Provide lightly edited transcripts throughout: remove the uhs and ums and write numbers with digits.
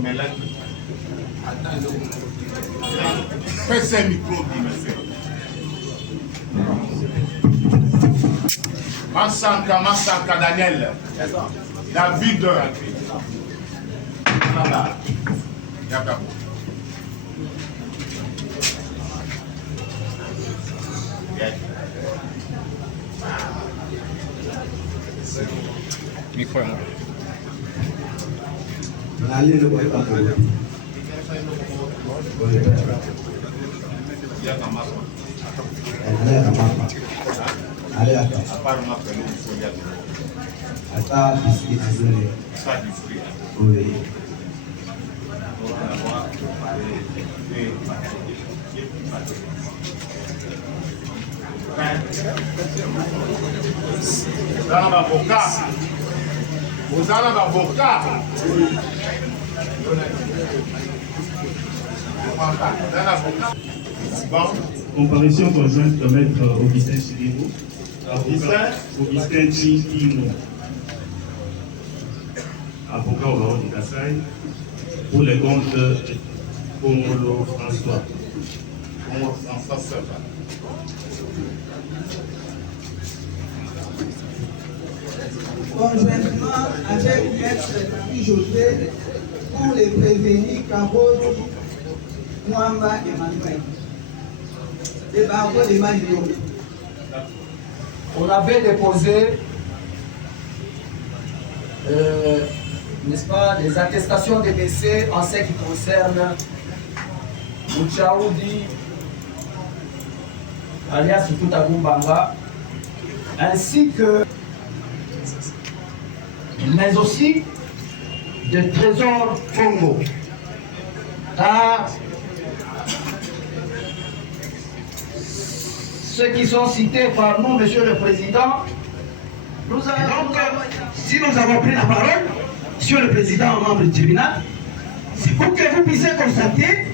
mais là, attends, fais ce micro, monsieur. Massanka Daniel. David. Voilà. Yakabou. Micro. Allez, le voyez pas pour vous. Allez, attends, biscuit, désolé. Oui. Vous avez un avocat. Vous avez un avocat. Comparution conjointe de maître Augustin Chirimo. Augustin Chirimo. Avocat au barreau de Kassai. Pour les comptes de Pongolo François. Conjointement avec Maître Josué pour les prévenir Kabodi, Mwamba et Manuel. Les barreaux de Manuel. On avait déposé, n'est-ce pas, les attestations de décès en ce qui concerne Mouchaoudi, alias Toutagumbanga, ainsi que, mais aussi des trésors Congo. Car ceux qui sont cités par nous, Monsieur le Président, nous avons... Donc, si nous avons pris la parole, Monsieur le Président, membre du tribunal, c'est pour que vous puissiez constater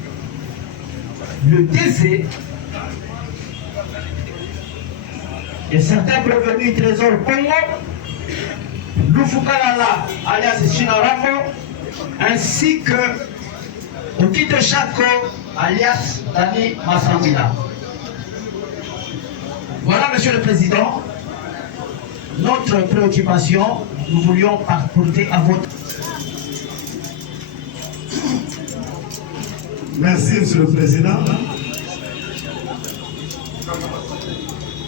le décès de certains prévenus Trésor Congo, Lufukalala alias Chinorango, ainsi que Okito Chako alias Dani Massambila. Voilà, Monsieur le Président, notre préoccupation, nous voulions apporter à votre... Merci, Monsieur le Président.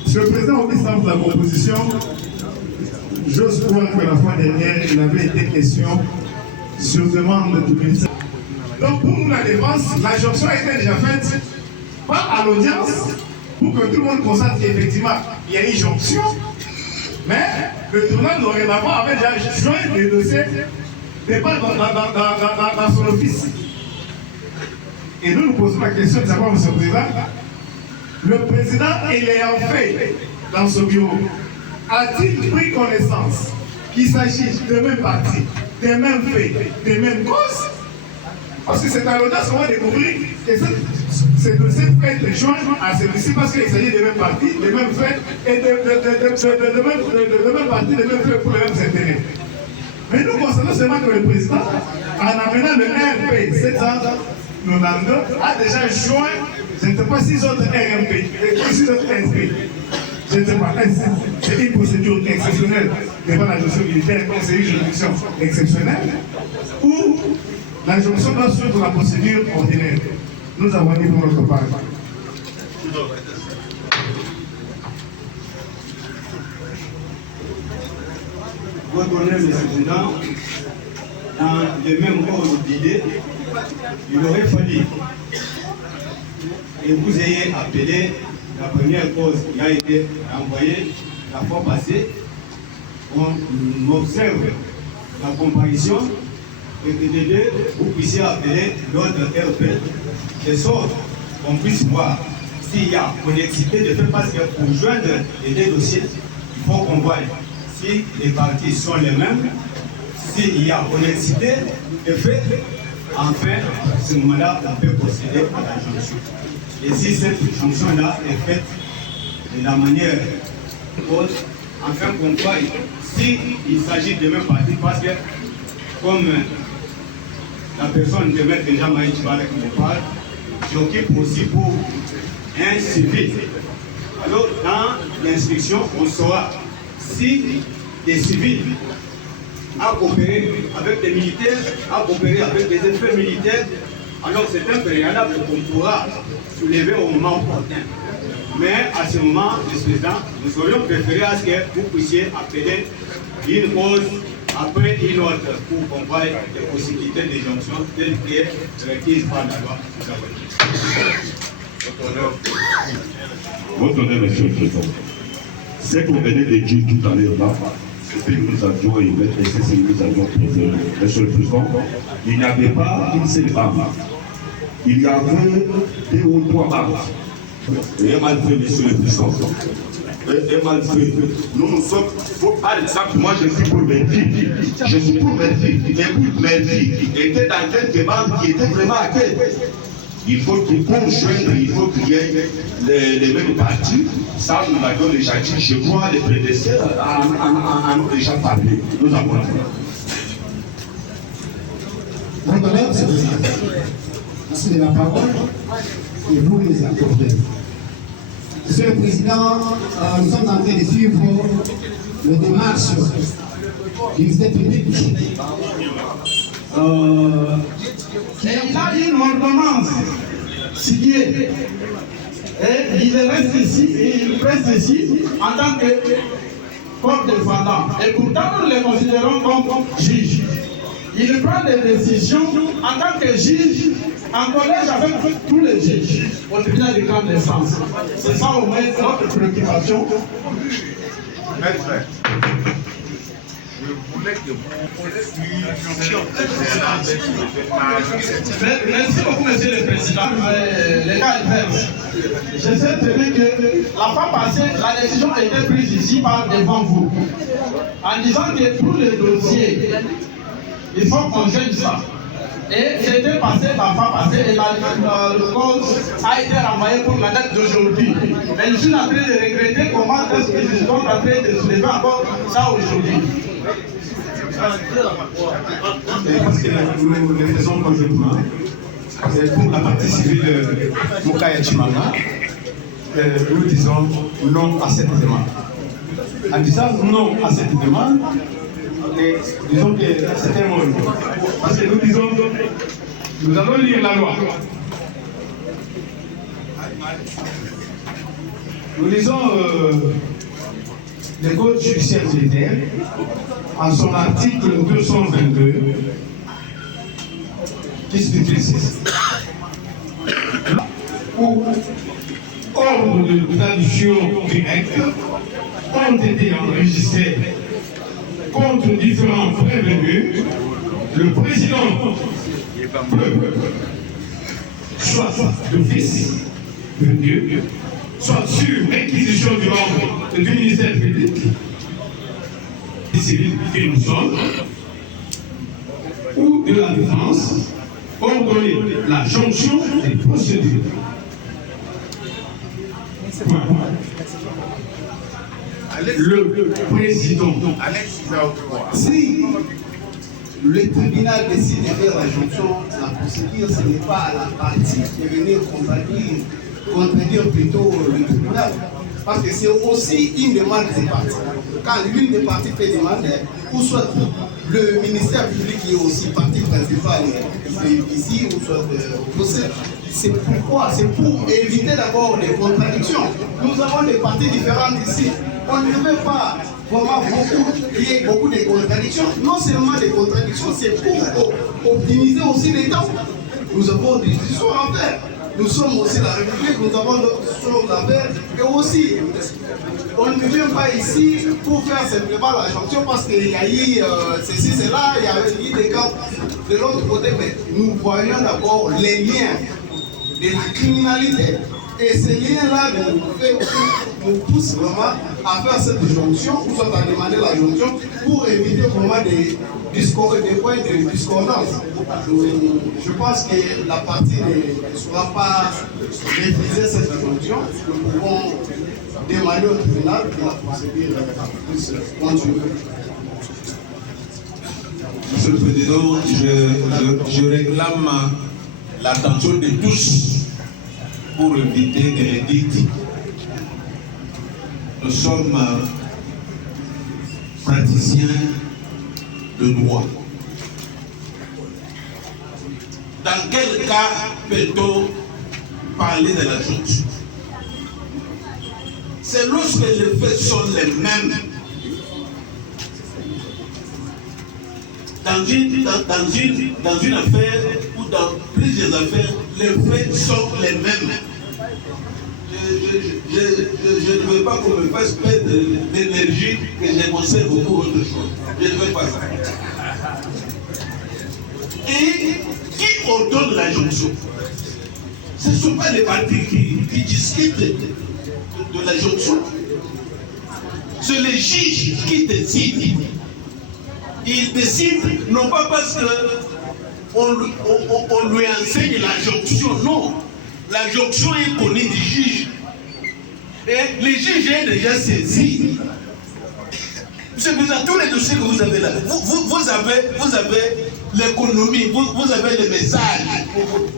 Monsieur le Président, au sein de la proposition, j'ose croire que la fois dernière, il avait été question sur demande du ministère. Donc, pour nous, la défense, la jonction a été déjà faite, pas à l'audience, pour que tout le monde constate qu'effectivement, il y a une jonction, mais le tribunal dorénavant avait déjà joint les dossiers, n'est pas dans son office. Et nous nous posons la question de savoir, Monsieur le Président, le Président ayant fait dans ce bureau, a-t-il pris connaissance qu'il s'agit de même parti, des mêmes faits, des mêmes causes? Parce que c'est à l'audace qu'on va découvrir que ces dossiers peuvent être joints à celui-ci parce qu'il s'agit des mêmes partis, des mêmes faits et de mêmes partis, des mêmes faits pour les mêmes intérêts. Mais nous constatons seulement que le Président, en amenant le RP 792, a déjà joint, je ne sais pas, 6 autres RMP, et 6 autres SP. Je ne sais pas, c'est une procédure exceptionnelle devant la jonction militaire, comme c'est une juridiction exceptionnelle, ou la jonction doit suivre la procédure ordinaire. Nous avons dit pour notre part. Votre honneur, Monsieur le Président, dans le même ordre d'idée, il aurait fallu que vous ayez appelé la première cause qui a été envoyée la fois passée. On observe la comparution et que les deux, vous puissiez appeler l'autre RP, de sorte qu'on puisse voir s'il y a connexité de fait, parce que pour joindre les deux dossiers, il faut qu'on voie si les parties sont les mêmes, s'il y a connexité de fait, enfin, à ce moment-là, on peut procéder à la jonction. Et si cette jonction-là est faite de la manière haute, enfin qu'on voie s'il s'agit de même partie, parce que comme la personne de Maître Jean-Marie Tchibala qui me parle, j'occupe aussi pour un civil. Alors, dans l'inspection, on saura si des civils à coopérer avec des militaires, à coopérer avec des effets militaires, alors c'est un préalable qu'on pourra soulever au moment opportun. Mais à ce moment, M. Président, nous aurions préféré à ce que vous puissiez appeler une cause après une autre pour qu'on voie les possibilités de jonction telles que requises par la loi. Votre honneur, Monsieur le Président, ce qu'on venait de dire tout à l'heure là, c'est que nous avions émis et c'est ce que nous avions préféré. Monsieur le Président, il n'y avait pas une seule arme. Il y avait 2 ou 3 armes. Et un mal fait, Monsieur le Président. Et mal fait. Nous sommes, par exemple, moi je suis pour Merdi. Je suis pour Merdi. Écoute, Merdi était dans une demande qui était vraiment à terre. Il faut que pour joindre, il faut qu'il y ait les mêmes partis. Ça, nous l'avions déjà dit. Je crois les prédécesseurs en ont déjà parlé. Nous avons dit. Votre honneur, Monsieur le Président, merci de la parole et vous les accordez. Monsieur le Président, nous sommes en train de suivre les démarches du ministère public. Il a une ordonnance signée. Et il reste ici, il reste ici en tant que corps défendant. Et pourtant, nous les considérons comme juges. Il prend des décisions en tant que juge en collège avec tous les juges au tribunal de grande instance. C'est ça au moins notre préoccupation. Maître, je voulais que vous Merci beaucoup, Monsieur le Président. Les cas adverses. Je sais très bien que la fois passée, la décision a été prise ici par devant vous, en disant que pour les dossiers, il faut qu'on gêne ça. Et c'était passé la fois passée et la cause a été renvoyée pour la date d'aujourd'hui. Mais je suis en train de regretter comment est-ce que je suis en train de soulever encore ça aujourd'hui. Parce que nous le faisons conjointement. Pour la partie civile Mokaya Chimanga, nous disons non à cette demande. En disant non à cette demande, disons que c'est un mot. Parce que nous disons, nous allons lire la loi. Nous lisons le code judiciaire militaire en son article 222 qui se précise. Où ordre de traduction directe ont été enregistrés contre différents prévenus, le président peut, soit d'office de Dieu, soit sur réquisition du membre du ministère public, civil que nous sommes, ou de la défense, ordonner la jonction des procédures. Point. Le président. Si le tribunal décide de faire la jonction, la procédure, ce n'est pas à la partie de venir contredire plutôt le tribunal. Parce que c'est aussi une demande des parties. Quand l'une des parties fait demander, ou soit le ministère public qui est aussi partie principale ici, ou soit au procès, c'est pourquoi, c'est pour éviter d'abord les contradictions. Nous avons des parties différentes ici. On ne veut pas vraiment qu'il y ait beaucoup de contradictions. Non seulement des contradictions, c'est pour optimiser aussi les temps. Nous avons des histoires à faire. Nous sommes aussi la République, nous avons d'autres choses à faire. Et aussi, on ne vient pas ici pour faire simplement la jonction parce qu'il y a eu ceci, cela, il y a eu des cas de l'autre côté. Mais nous voyons d'abord les liens de la criminalité. Et ces liens-là nous poussent vraiment à faire cette jonction, ou soit à demander la jonction, pour éviter vraiment des points de discordance. Je pense que la partie ne sera pas réviser cette jonction. Nous pouvons demander au tribunal que la procédure puisse continuer. Monsieur le Président, je réclame l'attention de tous pour éviter des rédicts. Nous sommes praticiens de droit. Dans quel cas peut-on parler de la jonction? C'est lorsque les faits sont les mêmes. Dans une affaire ou dans plusieurs affaires, les faits sont les mêmes. Je ne veux pas qu'on me fasse perdre l'énergie que j'ai conservé pour autre chose. Je ne veux pas ça. Et qui ordonne la jonction? Ce ne sont pas les partis qui discutent de la jonction. C'est les juges qui décident. Ils décident non pas parce qu'on lui enseigne la jonction, non. La jonction est connue du juge. Et les juges sont déjà saisis. Monsieur le Président, tous les dossiers que vous avez là, vous avez l'économie, vous avez les messages.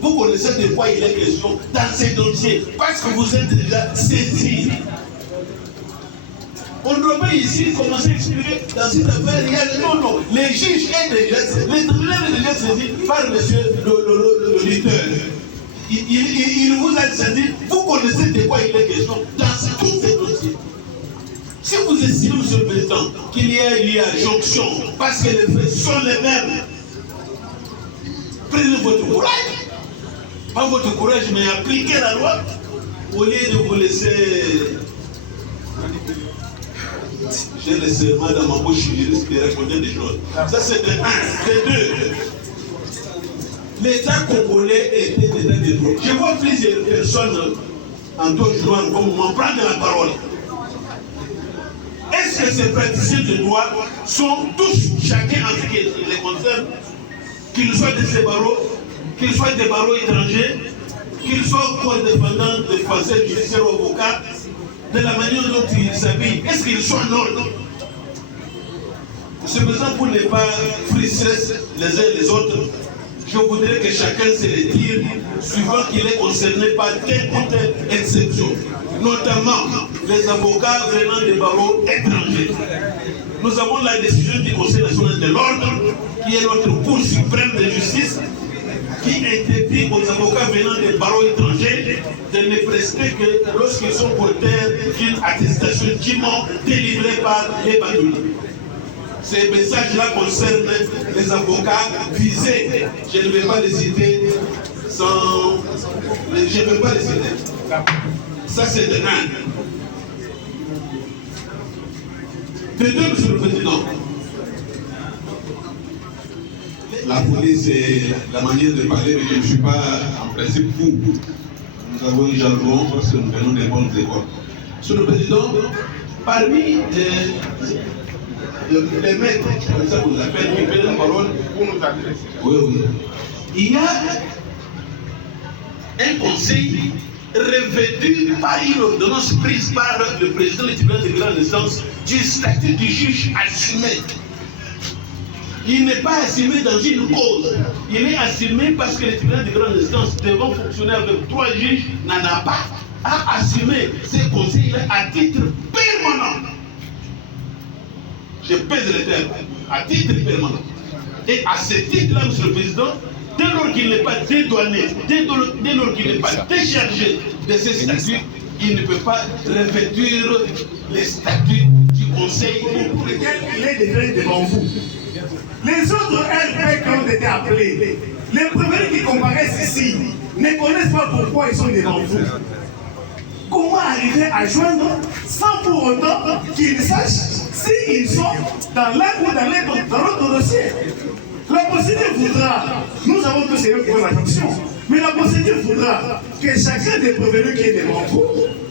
Vous connaissez de quoi il est question dans ces dossiers. Parce que vous êtes déjà saisis. On ne doit pas ici commencer à expliquer dans cette affaire. Non. Les juges sont déjà saisis. Les tribunaux sont déjà saisis par monsieur l'auditeur. Il vous a saisi, vous connaissez de quoi il est question dans tous ces dossiers. Si vous estimez, monsieur le Président, qu'il y a eu jonction parce que les faits sont les mêmes, prenez votre courage. Pas votre courage, mais appliquez la loi au lieu de vous laisser. J'ai le serment dans ma bouche, je risque de répondre des choses. Ça, c'est de un. De deux. L'État congolais était l'État de droit. Je vois plusieurs personnes en tout jouant comme moi prendre la parole. Est-ce que ces praticiens de droit sont tous, chacun en ce qui les concerne, qu'ils soient de ces barreaux, qu'ils soient des barreaux étrangers, qu'ils soient co-dépendants de français judiciaires ou avocats, de la manière dont ils s'habillent, est-ce qu'ils sont en ordre? Monsieur le Président, pour ne pas frustrer les uns les autres, je voudrais que chacun se retire suivant qu'il est concerné par telle ou telle exception, notamment les avocats venant des barreaux étrangers. Nous avons la décision du Conseil national de l'ordre, qui est notre Cour suprême de justice, qui interdit aux avocats venant des barreaux étrangers de ne prester que lorsqu'ils sont porteurs d'une attestation dûment délivrée par les badoulis. Ces messages-là concernent les avocats visés. Je ne vais pas les citer sans... Je ne vais pas les citer. Ça, c'est de un. De deux, monsieur le Président. La police et la manière de parler, mais je ne suis pas en principe fou. Nous avons un jargon parce que nous venons des bonnes écoles. Monsieur le Président, parmi les maîtres, comme ça vous appelez, qui prennent la parole pour nous adresser. Oui. Il y a un conseil revêtu par une ordonnance prise par le président du tribunal de grande instance du statut du juge assumé. Il n'est pas assumé dans une cause. Il est assumé parce que le tribunal de grande instance devant fonctionner avec 3 juges n'en a pas à assumer ces conseils à titre permanent. Je pèse le terme, à titre permanent. Et à ce titre-là, monsieur le Président, dès lors qu'il n'est pas dédouané, dès lors qu'il n'est pas déchargé de ces statuts, il ne peut pas revêtir les statuts du Conseil pour lequel il est déjà devant vous. Les autres LP qui ont été appelés, les premiers qui comparaissent ici, ne connaissent pas pourquoi ils sont devant vous. Comment arriver à joindre sans pour autant qu'ils sachent s'ils sont dans l'un ou dans l'autre dossier? La procédure voudra, nous avons tous essayé pour la fonction, mais la procédure voudra que chacun des prévenus qui est devant vous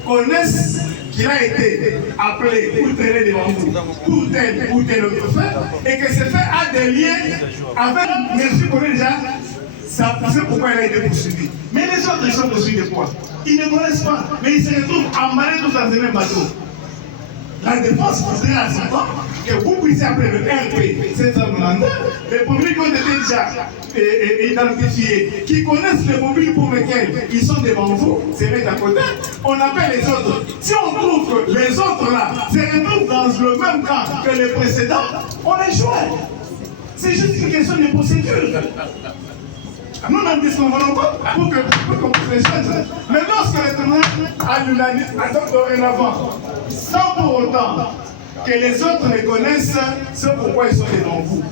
connaisse qu'il a été appelé ou traîné devant vous pour tel ou tel autre fait, et que ce fait a des liens avec, merci pour déjà, ça c'est pourquoi il a été poursuivi. Mais les autres, ils sont poursuivis de quoi? Ils ne connaissent pas, mais ils se retrouvent emballés tous dans le même bateau. La défense voudrait à ce temps que vous puissiez appeler le RP 792, les mobiles qui ont été déjà identifiés, qui connaissent les mobiles pour lesquels ils sont devant vous, c'est mettre à côté, on appelle les autres. Si on trouve que les autres là se retrouvent dans le même cas que les précédents, on les joint. C'est juste une question de procédure. Nous n'en disconvenons pas pour qu'on puisse les changer. Mais lorsque le tribunal a l'unanimité, dorénavant, sans pour autant que les autres les connaissent, c'est pourquoi ils sont devant vous.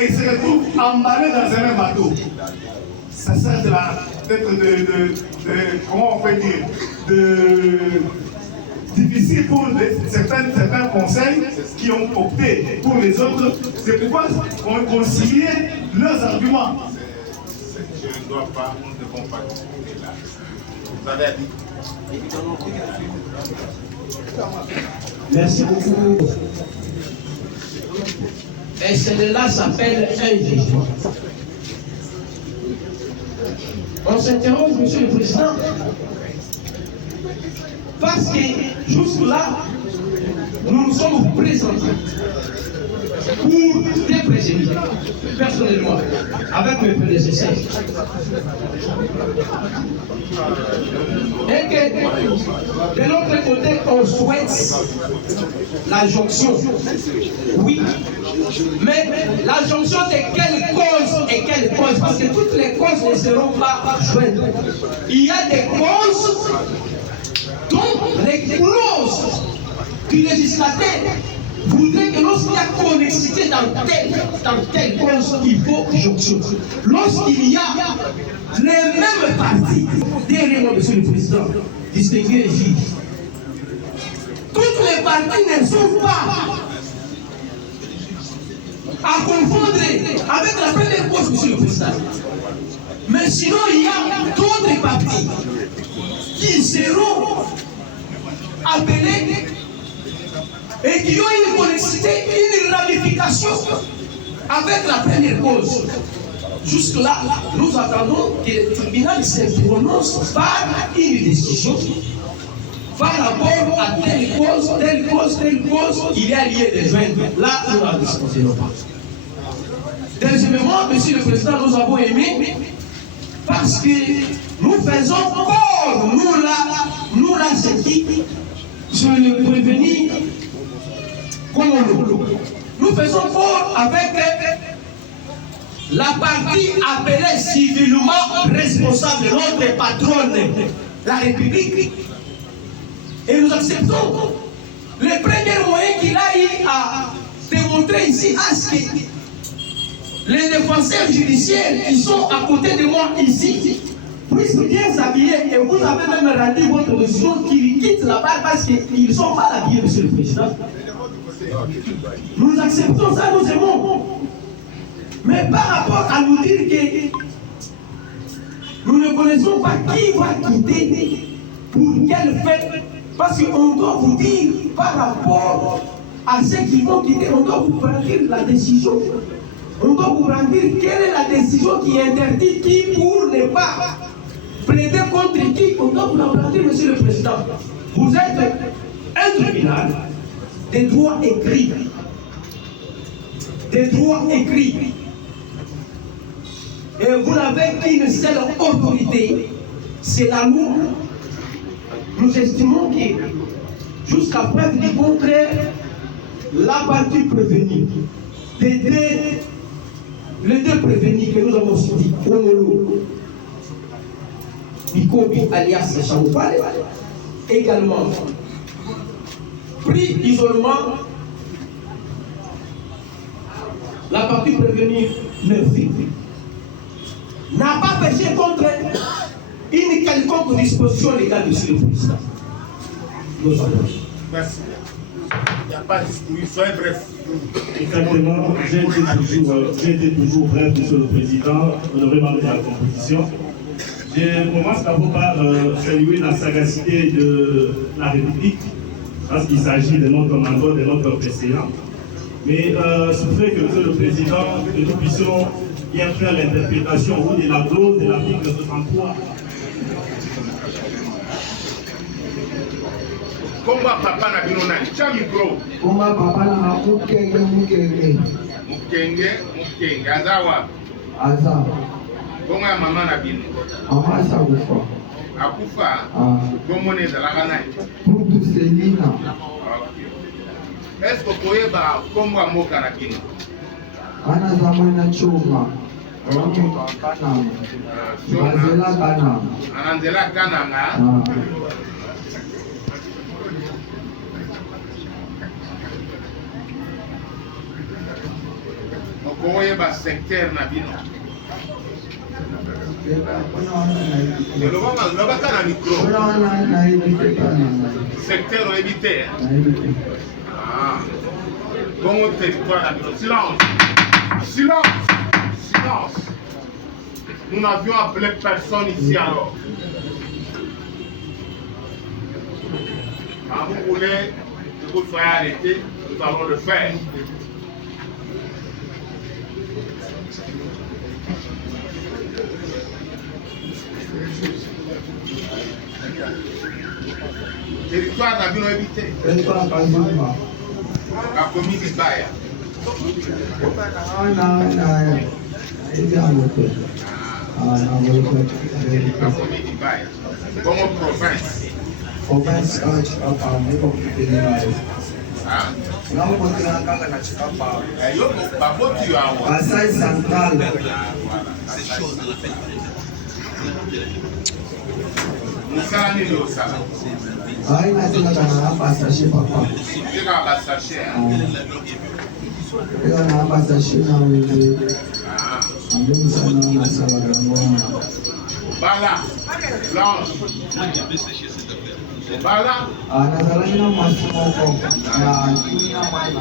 Et ils se retrouvent emballés dans un même bateau. Ça sert peut-être comment on peut dire, difficile pour certains conseils qui ont opté pour les autres. C'est pourquoi on concilier leurs arguments. Je ne dois pas, nous ne devons pas discuter là. Vous avez dit. Merci beaucoup. Et celle-là s'appelle un jugement. On s'interroge, Monsieur le Président, parce que jusque-là, nous nous sommes présentés pour des présidents, personnellement, avec mes prédécesseurs. Et que de l'autre côté, on souhaite la jonction. Oui, mais la jonction de quelle cause et quelle cause? Parce que toutes les causes ne seront pas jointes. Il y a des causes dont les clauses du législateur voudrait que lorsqu'il y a connexité dans telle cause, il faut jonction. Lorsqu'il y a les mêmes partis, derrière moi, Monsieur le Président, distingué et juge, toutes les parties ne sont pas à confondre avec la première cause, Monsieur le Président. Mais sinon, il y a d'autres partis qui seront appelés et qui ont une connexité, une ramification avec la première cause. Jusque-là, nous attendons que le tribunal se prononce par une décision par rapport à telle cause, il y a lieu de joindre. Là, nous n'en disposons pas. Deuxièmement, Monsieur le Président, nous avons aimé parce que nous faisons corps, nous là, c'est qui sur le prévenu. Nous faisons corps avec la partie appelée civilement responsable, notre patronne, la République. Et nous acceptons les premiers moyens qu'il a eu à démontrer ici à ce que les défenseurs judiciaires qui sont à côté de moi ici puissent bien s'habiller. Et vous avez même rendu votre décision qu'ils quittent là-bas parce qu'ils ne sont pas habillés, Monsieur le Président. Nous acceptons ça, nous aimons. Mais par rapport à nous dire que nous ne connaissons pas qui va quitter, pour quel fait, parce qu'on doit vous dire par rapport à ceux qui vont quitter, on doit vous prendre la décision. On doit vous prendre quelle est la décision qui interdit qui pour ne pas plaider contre qui. On doit vous la prendre, Monsieur le Président. Vous êtes un tribunal des droits écrits. Des droits écrits. Et vous n'avez qu'une seule autorité, c'est la loi. Nous estimons que, jusqu'à preuve du contraire, la partie prévenue, les deux prévenus que nous avons suivis, Onolo, Mikobi alias Chamoupale, également pris isolement, la partie prévenue Murphy n'a pas péché contre une quelconque disposition légale, Monsieur le Président. Merci. Il n'y a pas de discours, soyez bref. Exactement, j'ai été toujours bref, Monsieur le Président, honoré membre de la composition. Je commence d'abord par saluer la sagacité de la République, parce qu'il s'agit de notre mandat, de notre précédent. Mais souffrez que, Monsieur le Président, que nous puissions bien faire l'interprétation de la clause de l'article 63. Komba papa na bino nani? Cha micro. Komba papa na mukenge. Mukenge. Azawa. Aza. Komba mama na bino. Mama sakufa. Akufa. Kombo ne zalaka nani? Putu Selina. Est-ce que koyeba kombo amoka na bino? Ana zamana choma. Ananzela kananga. Okoyeba secteur na bino. Loba kana micro. Secteur évité. Ah. Bon territoire na bino. Silence. Nous n'avions appelé personne ici alors. Quand vous voulez que vous soyez arrêtés, nous allons le faire. Territoire d'Abino évité. La commune d'Ibaya. Como province. Province kama Chikapa, niko kutengeneza. Nao kutengeneza kama na Chikapa. Yo baboti yawa. Kasai Central. Musala ni lo sala. Haina tena kana hapa sashe papa. Tena basashe. Tena na hapa sashe na wewe. Ndio sana na sala ngoma. Bala. Blanche. Bala. Anazalana masomo kwa na dunia maana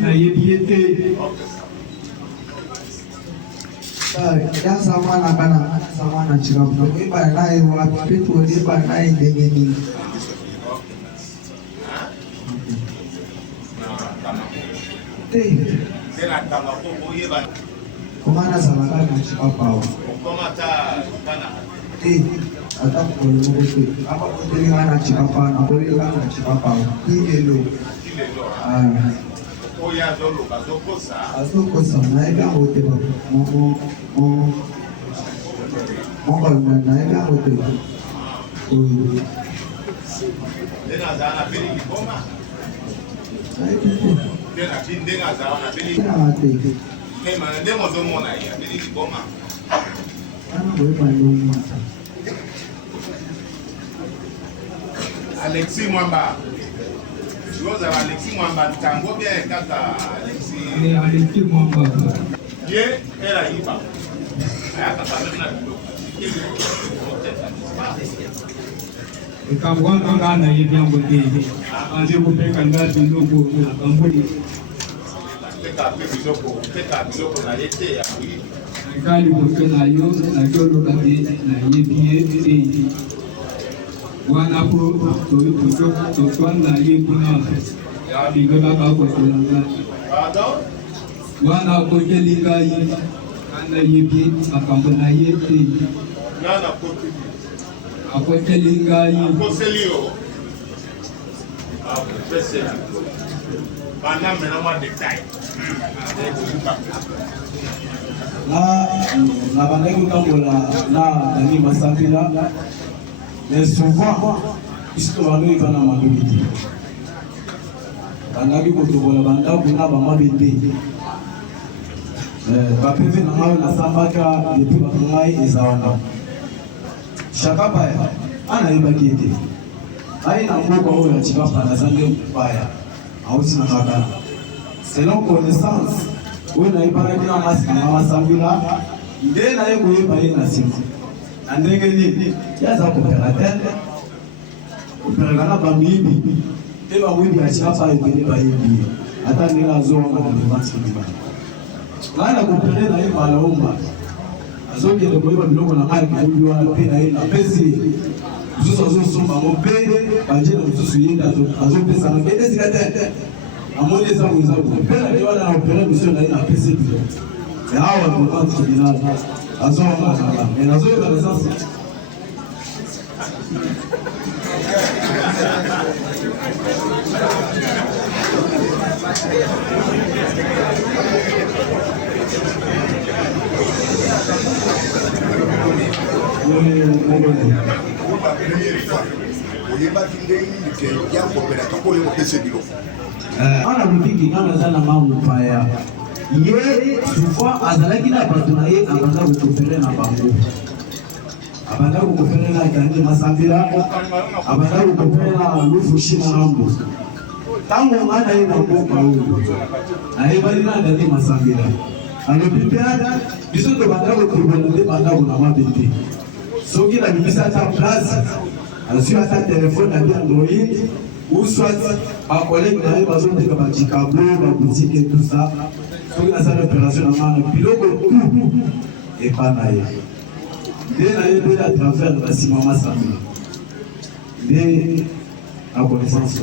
na hivi. Ya samana kana samana chikapu iba naye wapi petu iba naye ndengeni Tena kama kwa yeba. Komana samana na chikapu Koma ta kana. Ata kulimuke hapa kutenga na chikapu na kulenga na chikapu kilelo Oya zolo bazokosa. Azokosa na ega hote ba mo na ega hote Tena zana pili koma. Tena tindenga zana pili. Nema ndemo zomona ya pili koma. Alexis Mwamba. Yoza Alexis Mwamba tango bien kaka Alexis Mwamba. Ye era iba. Aya kaka na Ikambwanga ngana yebyambo tege. Anje kupeka ngati ndoko akambuli. Teka biloko na yete ya oui. Kali kupena yo na jolo kati na yebie wana pro to twanda yekuna ya bigaba ka ko tulanga. Pardon? Wana ko kelinga yi kana yebie akambona yete. Nana kotu. Akotelinga yi. Koselio. Pese. Bana mena ma détail. Na bandaki tambola na Dani Masambila, mais souvent histoire no ibana mabibiti bandaki kotobola bandako na bamabende bapeve na ngai nasambaka depuis bakangai eza wana Chakapa anayebaki ete ai na mboka oyo ya Chikapa naza nde mopaya auti na makala selon connaissance oyo nayebanaki na masika na Masambila nde naye koyeba ye na nsima na ndenge nini ye aza coopérateur opereka na bamiyibi mpe bawibi ya Chikapa ebele bayebi ye ata ndenge azowanga na levantikima ngai na kopere na ye malaomba azokende koyeba biloko na ngai koyebi wana mpe na ye napesi mosusu azosomba mope baje na mosusu ye azopesa na kende esika te amoni eza boye eza boye mpe na ye wana na opere mission na ye na pese bilo me awa mopa tribunal azowanakala me nazoyoka na sasi ana lobiki nano aza na mamupaya ye souvent azalaki na bato na ye abanda kokofere na bango abanda kokofere na gange masambira abanda kokofere na lufushi na rambo ntango nga na ye na mboka oyo ayebali na gange masambira alobi mpe biso tobanda kotribuna nde bandako na mabe te soki na bimisi ata place azwi ata telefone na bi android ou soit bakolege na ye bazoteka bajikabo babutike tout ça soki nasala opération na ngana biloko tu epa na ye nde na ye mpe à travers basima masambi nde akonaissance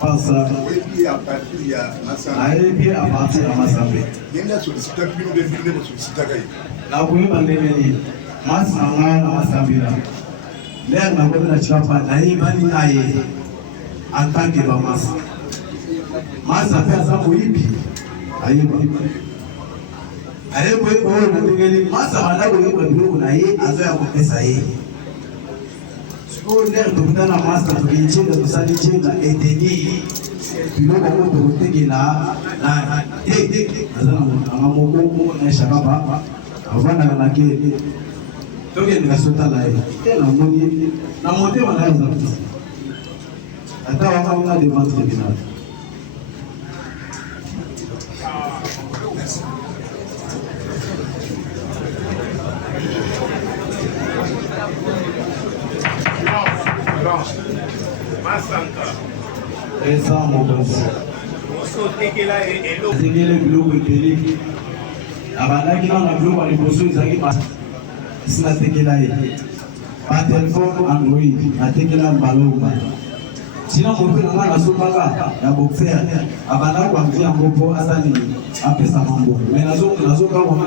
pasa ayebi à partir ya masambi nakoyeba ndenge nini masi na ngai na masambila lere nakomi na chikapa nayebani na ye en tant que bamasa masa mpe aza moyibi ayeba ayekoyeba oyo na ndenge nini masa banda koyeba biloko na ye azoya kopesa ye sikoyo lere tokutana masa tokecenga tosali cenga eteni biloko oyo tokotekela na te aza na anga moko na eshakapa avandaka na ke tokende kasotala ye te namoni na motema na ye aza kuti ata wanga devant tribunal eza mokonzi azengele biloko ebele abandaki nano na biloko ya liboso ezalaki sina tekela ye batelefone android atekela mbalomba sina mope na nga nasombaka ya boxer abanda kwamvi yango mpo asali apesa mambo me nazokawanga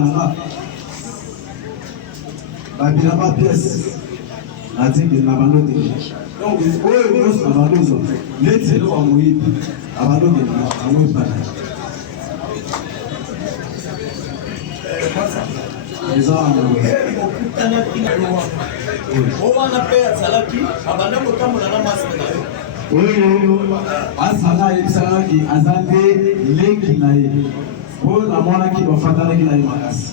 na nga babila ba piese natikeli na bandokeli donc oyo nyonso na bandozo neti eloko ya moyibi abandokeli yango epana oyo asanga ayebisanaki aza nde lengi na ye oyo namonaki bafatanaki na ye makasi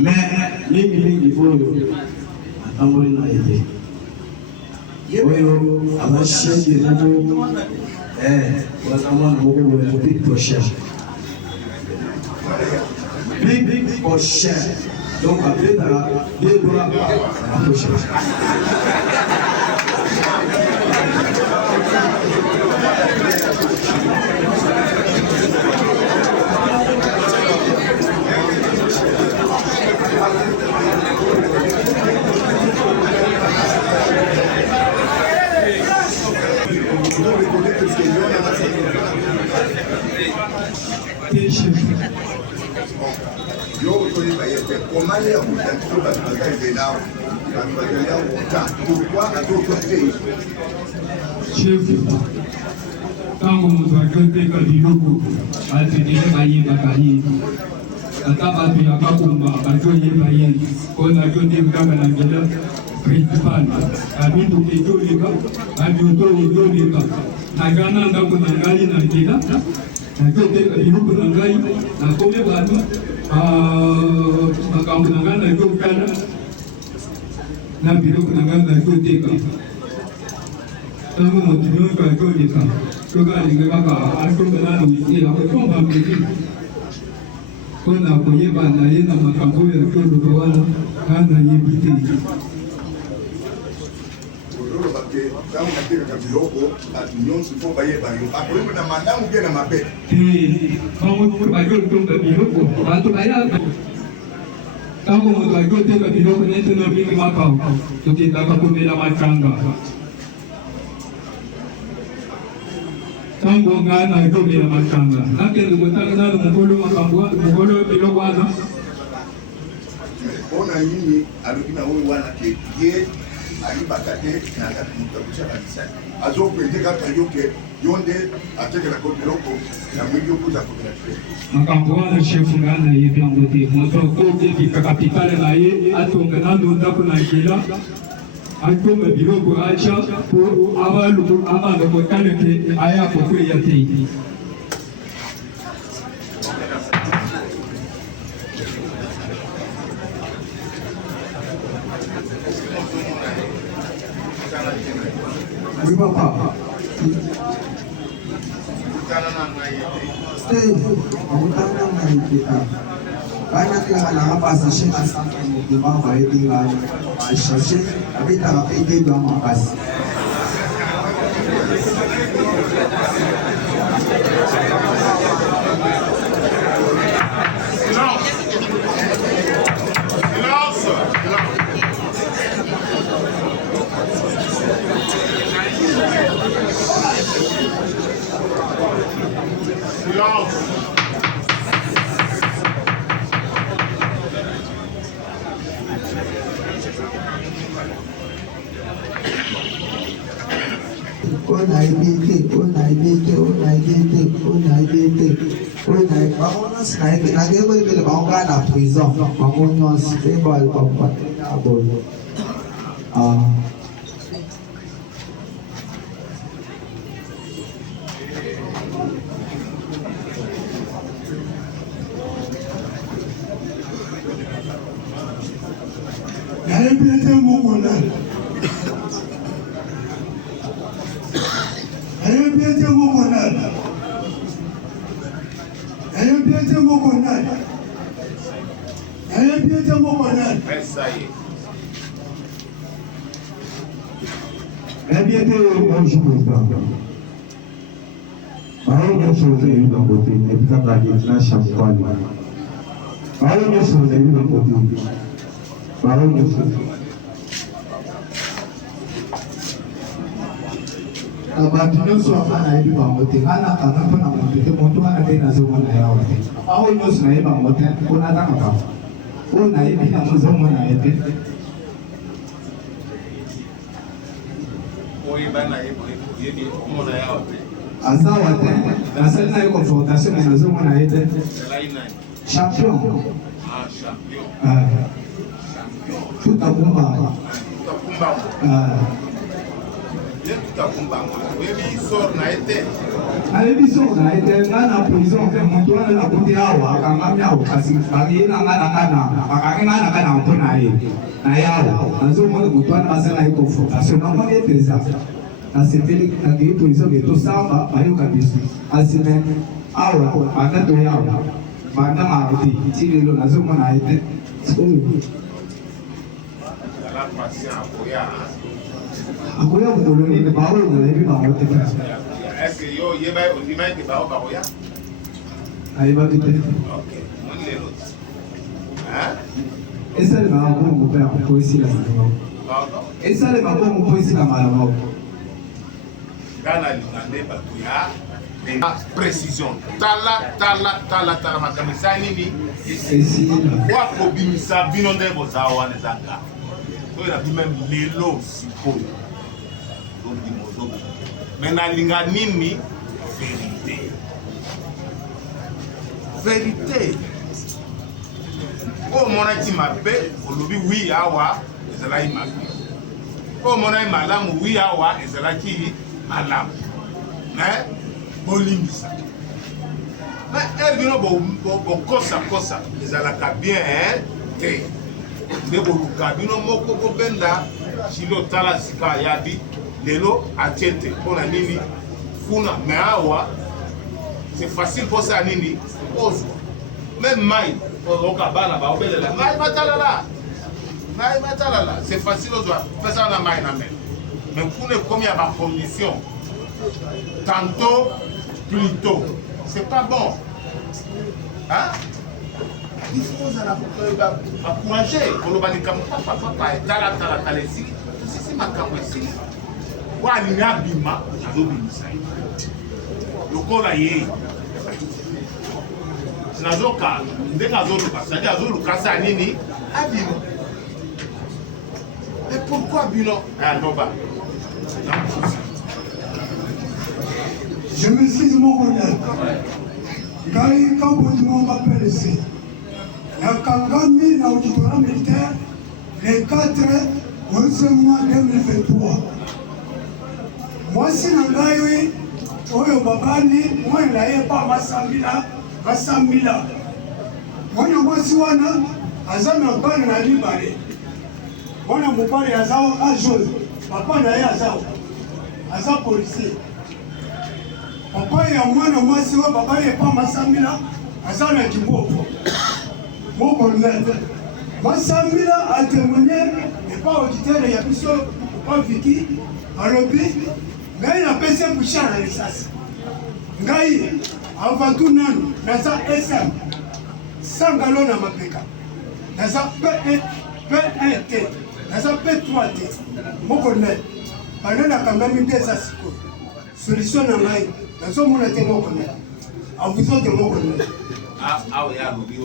me mingimingi oyo atamboli na ye te oyo aza shenge moko aza mwana moko boya big prochaine big prochaine donc abetaka $2 na prochaine chef ntango moto akoteka biloko batendele bayebaka ye ata bato ya bakomba bazoyeba ye mpona azotekaka na nzela principale babituka ezoleka babioto ezoleka nakana ndako na ngai na nzela nazoteka biloko na ngai nakome bato makambo na ngai nazokala na biloko na ngai nazoteka ntango moto nyonso azoleka soki alingi kaka asomba nano ise akosomba mbeli mpona koyeba na ye na makambo oyo azoloba wana nga nayebi te bango bazotomba biloko bato bayaka Tango moto akoteka biloko nete no mingi makao tokendaka komela matanga tango ngai nakomela matanga nakende kotanga nano mokolo makambo mokolo biloko wana mpona nini alobi na oyo wana ke ye ayibaka te na moto akotiaka misali azopende kaka yo ke yo nde atekelaka biloko na mwingi okuta komela te makambo wana chefu ngai nayebi yango te moto akokebika kapitale na ye atonga nano ndako na nzela akoma biloko acha po abanda kotala ke aya kokweya te Oui, papa. Banyak yang nak pasal sih asal di bawah itu lah, asal sih, tapi tak itu dua makas. Abang nyusul mana ibu bangotin, anak anak pun nak montin, montu anak dia nasi mana ya orang. Aku nyusul naik bangotin, pun ada apa? Pun naik bina musuh mana itu? Oh ibu naik, ini mana ya orang? Asal waten, asal naik konfrontasi dengan musuh mana itu? Champion. Ah champion. Tuta kumba. Tuta kumba. Ngana prison ke mtu ana kutia hawa kama miao kasi bagi ngana bakaki ngana kana mpona ye na yao nazo mo mtu ana masala iko focus na mo ye pesa asifili na ki prison ke to samba ayo kabisa asime awa anato yao banda maruti chililo nazo mo na ite la patient apoya. Aku yang betul ni bawa ni bawa tu. Est-ce que yo yeba ondima ke bawa bawa? Ayo bagi tu. Okay, mon le lot. Hein? Esa le bawa mu pe aku poesi la malo. Pardon? Esa le bawa mu poesi la malo. Gana lingande batuya. Précision. Tala makamisa nini? Esi. Kwa kobimisa binonde bozawa nezanga. Il a dit même l'élo siko. Mais na linga nini vérité. Vérité. Oh mon ati mabe, olobi oui awa, ezala imabe. Oh mon ai malamu oui awa, ezala ki malamu. Mais bolimbisa. Mais elle vient bo kosa, ezala ka bien hein. Nde boluka bino moko kobenda chilo tala sika yabi lelo atiete pona nini funa mais awa c'est facile pour ça nini ozwa même mai ozoka bana ba obelela mai matalala c'est facile ozwa pesa na mai na men mais kuna combien ba condition tantôt plutôt c'est pas bon hein il faut encourager koloba likambo papa tala esili sisi makambo esili po alingi abima azobimisa ye lokola ye nazoka ndenge azoluka sadi azoluka sa nini abima. Et pourquoi bino anoba? Je m'excuse mon collègue. Quand vous m'appelez ici, la Kangami, l'auditorat militaire, le 4 mois 2023. Moi, si je suis oyo babani, moi, je n'ai pas Massamila. Moi, je suis azana bana na libare. Moi, je suis à Jose. Papa na ye aza policier. Papa ya mwana mwasi wa papa ye pa Massamila aza na kiboko. Mon colonel. Massamila a témoigné et pas auditeur ya biso pas Vicky alobi ngai na pese boucha na risasi. Ngai avant tout nanu naza SM sangalo na mapeka. Naza P1T. Naza P3T. Mon colonel. Banana kangami ndeza siko. Solution na ngai. Nazo mona te mon colonel. A vous autres mon colonel. Ah oui, ah oui.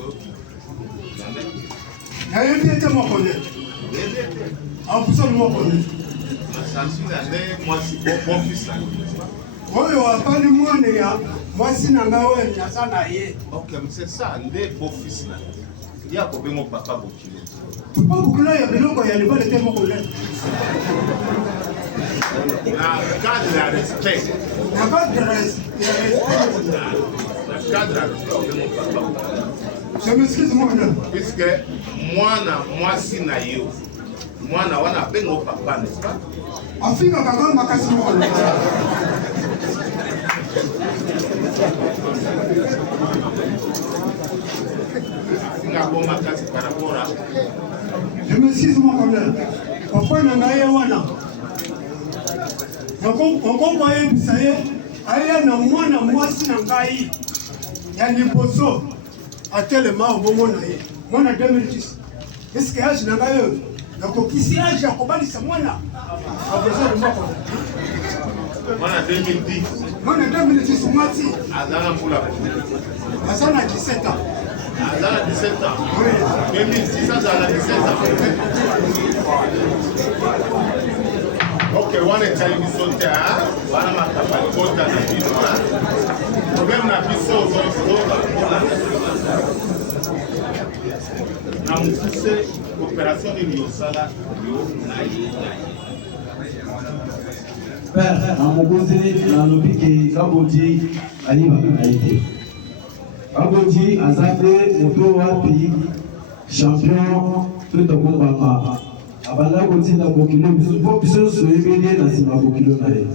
Il y a mon collègue. En plus, mon collègue. Moi, c'est bon fils là. Oui, on va pas le moi, moi, c'est un gars qui a ça. Ok, mais c'est ça, les beaux fils là. Il y a combien mon papa Bokilo? Papa Bokilo, il y a besoin qu'il y ait pas de mon collègue. La cadre de respect. La cadre de respect. La cadre de respect de mon papa. Je m'excuse moi là. Puisque moi si na yo. Moi na wana bengo papa n'est-ce pas? Afrika kanga makasi mo. Afrika bon makasi par rapport à. Je m'excuse moi collègue. Papa na ngaye wana. On comprend ça y est. Aya na mwana mwasi na ngai. Ya liboso. Atelema obomo na ye. Mwana 2010. Est-ce que âge na ngayo? Nakokisi âge ya kobalisa mwana. Abezo moko. Mwana 2010. Mwana 2010 mwati. Azana pula. Azana 17 ans. Azana 17 ans. Oui. 2010 azana 17 ans. Ok, wana etali biso te wana makapa likota na bino problème na biso ozozoba na mokuse opération nini yosala yo na ye père na mokonzi nalobi ke Kabodji ayibaka na ye te. Kabodji aza te moto wapi champion to tokombama abanda kotinda bokilo biso nyonso toyebeli ye na nsima bokilo na ye.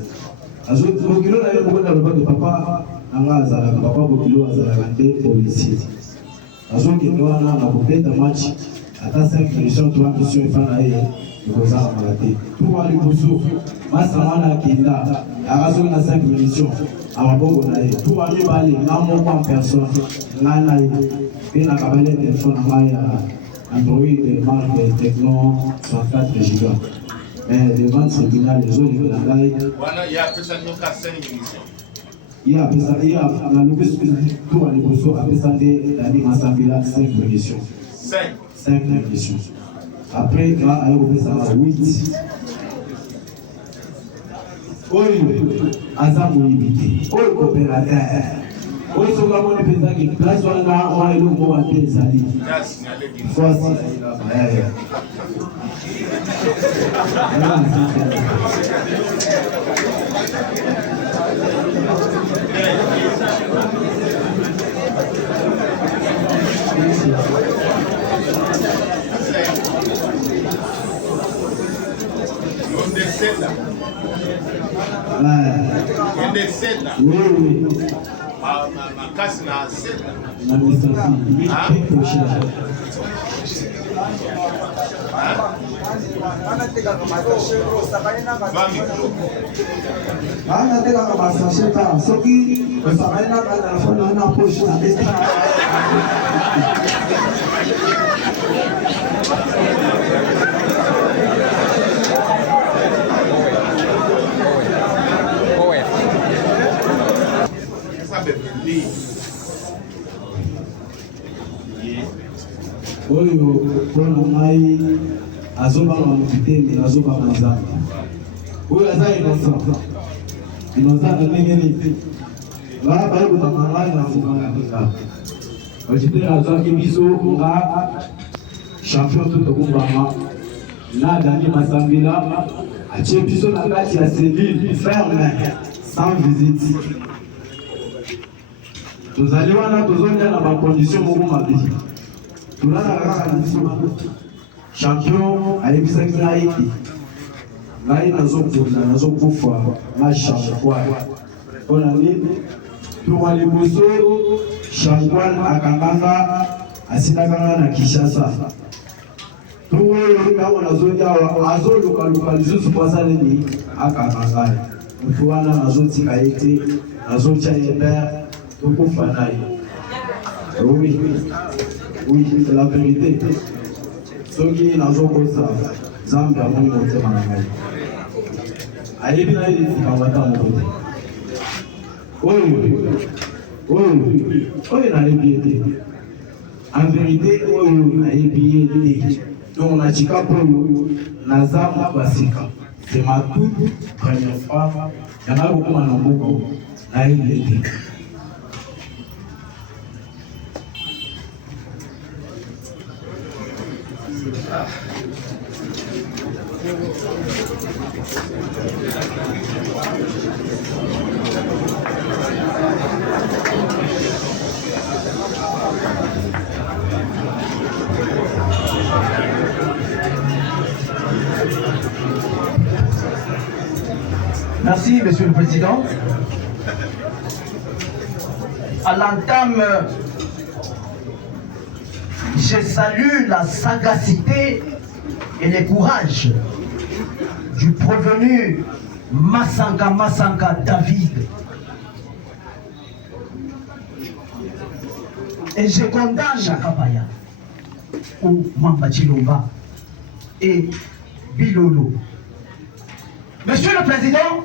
Bokilo na ye mokonzi aloba ke papa nanga azalaka papa bokilo azalaka nde policier. Azokende wana na kobeta match ata 5 mission 3 mission efa na ye ekozalaka te. Mpo liboso masa wana akenda akazoki na 5 mission amaboko na ye. Mpo amibale nga moko en personne ngai na ye mpe nakabali telefone na ngai ya Android marque Tecno 64 Go. Mais devant ce tribunal, les autres de la taille. Voilà, il y a peut-être 5 émissions. Il y a la nouvelle pour aller au saut, après ça, l'année Massambila, 5 émissions. 5 émissions. Après, là, il y a 8. Oui, Azam Libité. Oui, coopérateur. Oui, ce que je peux dire, place où on a le mot à tes alliés. Voici. On décède là. On décède là. Oui. Ma casse na cède là. Anatekaka basashe ta soki osakani na telefone na poche na besi. Oyo mpona ngai azobanga motu te me azobanga nzambe oyo aza innocent na ndenge nini bayekutama ngai na nsima ya nzambe otitere azwaki biso nga champion to tokumbama na Dani Masambila atie biso na kati ya cellule ferme sans visite tozali wana tozolia na bacondition moko mabe tolala kaka na biso champion ayebisaki ngai ete ngai nazokufa na champagne mpona nini tonga liboso champagne akanganga asilakanga na Kinshasa tongo oyo ntango nazongi awa azolukaluka lisusu po asala nini akanga ngai moto wana nazotika ye te nazotia ye pere tokufa na ye. Oui, c'est la vérité. Soki nazokosa Zambia amoni motema na ngai ayebi na ye esikangata moko te oyo nayebi ye te en vérité oyo nayebi ye te donc na chikapo oyo naza basika c'est ma toute première fois yanga kokoma na mboka nayebi ye te. Merci, Monsieur le Président. À l'entame, je salue la sagacité et le courage du prévenu Masanka David. Et je condamne Chakapaya ou Mamba Chilomba et Bilolo. Monsieur le Président,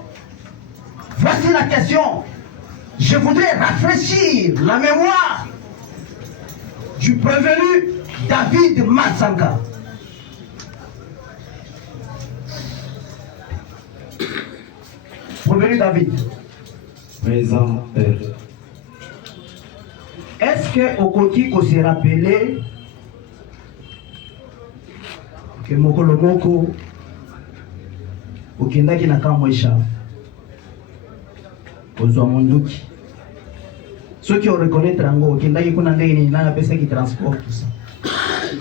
voici la question. Je voudrais rafraîchir la mémoire du prévenu David Masanka. Prévenu David. Présent, Père. Est-ce que Okoti se rappelait que Mokolomoko okendaki na kamwesha kozwa monduki soki o reconnaître yango okendaki kuna ndenge nini nani apesaki transport tout ça.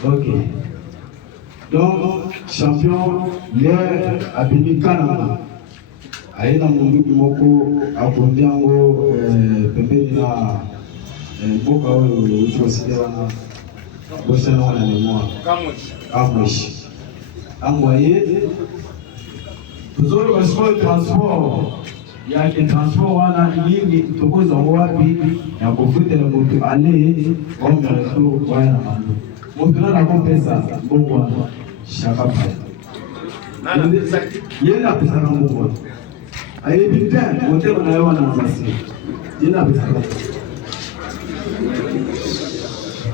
Ok. Donc champion hier abimi Kananga aye na monduki moko akondi yango pembeni na mboka oyo utoside wana bosana wana mémoire kamweshi amwaye tozoloka sikoyo transport yake transport wana nini tokoza wapi ya kofutela moto ale omereto waya na mando moto na kopesa mbongo wana shaka pa yeye apesa na mbongo ayebi te motema na yo wana nzasi yeye apesa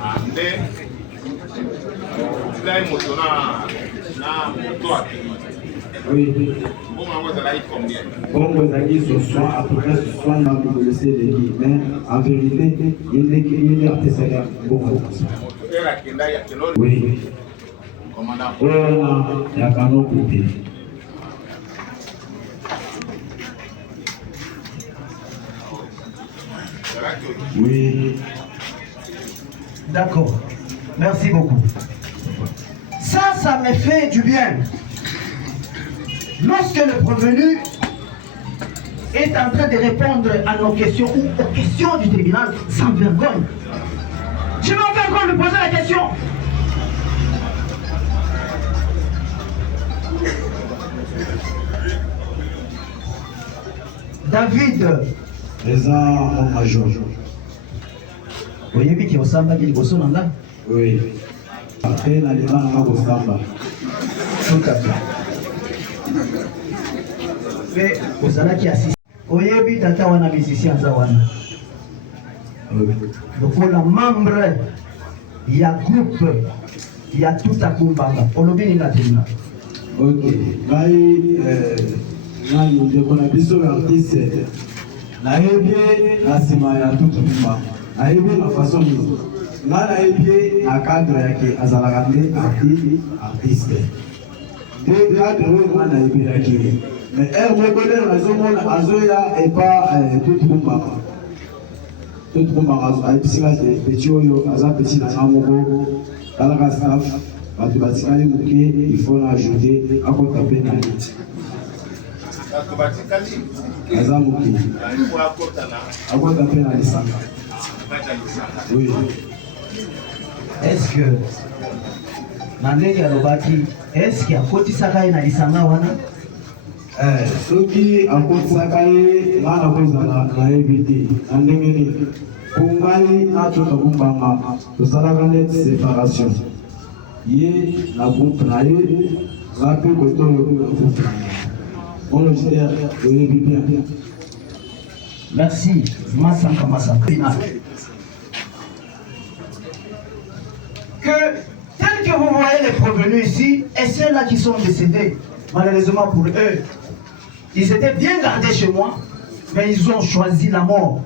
ande ndai moto na moto akini. Oui. Bon, vous avez ce soir, à peu près ce soir, on a laissé les guillemets, mais en vérité, il est artisanal. Oui. Il y a qu'un autre côté. Oui. D'accord. Merci beaucoup. Ça me fait du bien. Lorsque le prévenu est en train de répondre à nos questions ou aux questions du tribunal sans vergogne, je vais encore lui poser la question. David. Présent mon major. Vous avez vu qu'il ressemble à Gilbosso Nanda? Oui. Après, la demande à Bosamba. Tout à fait. Mais vous allez qui assiste. Vous avez vu Tata Wana musicien Zawana. Donc pour la membre, il y a groupe, il y a tout à Kumbanga. On l'a bien dit. Ok. Baï, nous devons biso l'artiste. Naïbie, la semaine à tout le monde. Naïbie, la façon dont naïbie, à cadre yake, azalagande, artiste. Deux cadres, on naïbie yake. Mais elle me connaît la zone Azoya et pas tout le monde. Tout le monde a petit petit Aza petit Namoko, dans la staff, il faut l'ajouter à quoi taper dans Aza Mouki. À quoi taper dans les sacs. Oui. Est-ce que Nandeli Alobaki, est-ce qu'il y a Koti Sakai na Lisanga wana? Soki akoti Sakai, ngana kozala na éviter. Andengeni, kungali na tota kumbanga, tosalaka net séparation. Yé la groupe na ye, rapi koto le groupe. On le gère, oui bien. Merci, Massanka Massanka. Que tel que vous voyez les provenus ici, et ceux-là qui sont décédés, malheureusement pour eux, ils étaient bien gardés chez moi, mais ils ont choisi la mort.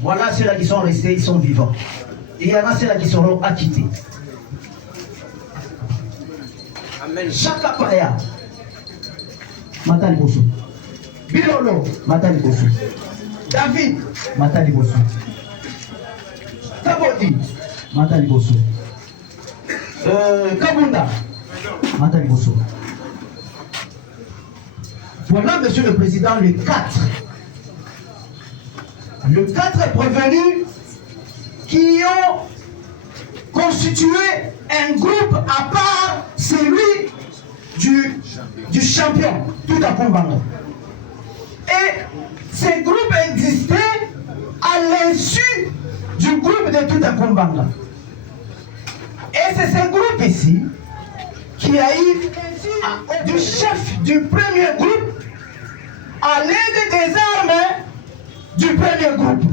Voilà ceux-là qui sont restés, ils sont vivants. Et il y en a ceux-là qui seront acquittés. Amen. Chaka Paya, Matali Bosso. Bilolo, Matali Bosso. David, Matali Bosso. Kabodi, Matali Bosso. Kabunda, Matali Bosso. Voilà, Monsieur le Président, le 4. Le 4 prévenus qui ont constitué un groupe à part celui du champion, tout à Kumbanga. Et ce groupe existait à l'insu du groupe de tout à Kumbanga. Et c'est ce groupe ici qui a eu du chef du premier groupe à l'aide des armes du premier groupe.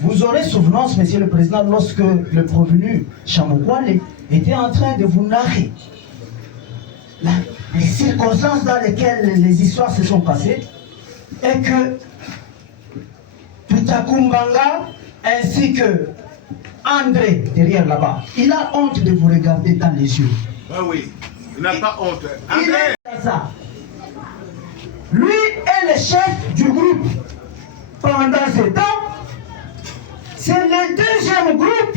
Vous aurez souvenance, Monsieur le Président, lorsque le prévenu Chamokwale était en train de vous narrer les circonstances dans lesquelles les histoires se sont passées et que Tutakumbanga ainsi que André derrière là-bas, il a honte de vous regarder dans les yeux. Ah oui, il n'a pas honte. André, il est ça. Lui est le chef du groupe. Pendant ce temps, c'est le deuxième groupe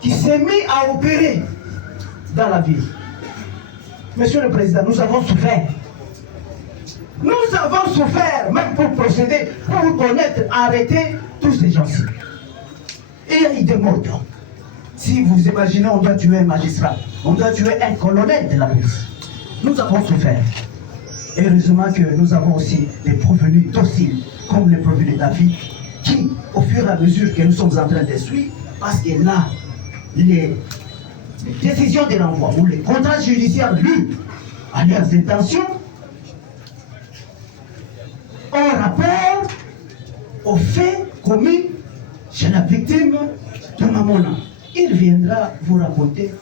qui s'est mis à opérer dans la ville. Monsieur le Président, nous avons souffert. Nous avons souffert, même pour procéder, pour connaître, arrêter tous ces gens-ci. Il y a eu des morts. Si vous imaginez, on doit tuer un magistrat, on doit tuer un colonel de la police. Nous avons souffert. Heureusement que nous avons aussi des prévenus dociles, comme les prévenus David, qui, au fur et à mesure que nous sommes en train de suivre, parce que là, les décisions de l'envoi ou les contrats judiciaires lus à leurs intentions, en rapport aux faits commis chez la victime de Mamona. Il viendra vous raconter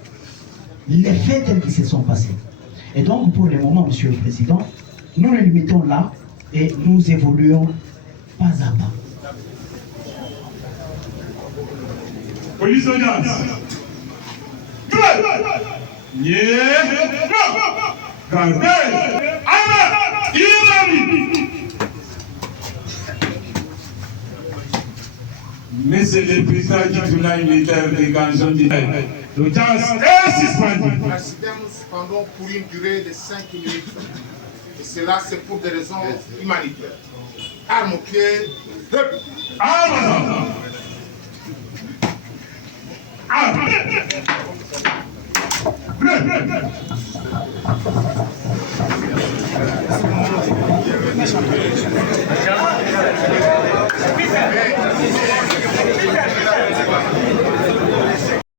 les faits tels qu'ils se sont passés. Et donc, pour le moment, Monsieur le Président, nous nous limitons là et nous évoluons pas à pas. Police audience. Monsieur le Président du tribunal militaire de Ganjon d'Italie, l'audience est suspendue. La cité, nous suspendons pour une durée de 5 minutes. Et cela, c'est pour des raisons humanitaires. Armes au pied, Armes!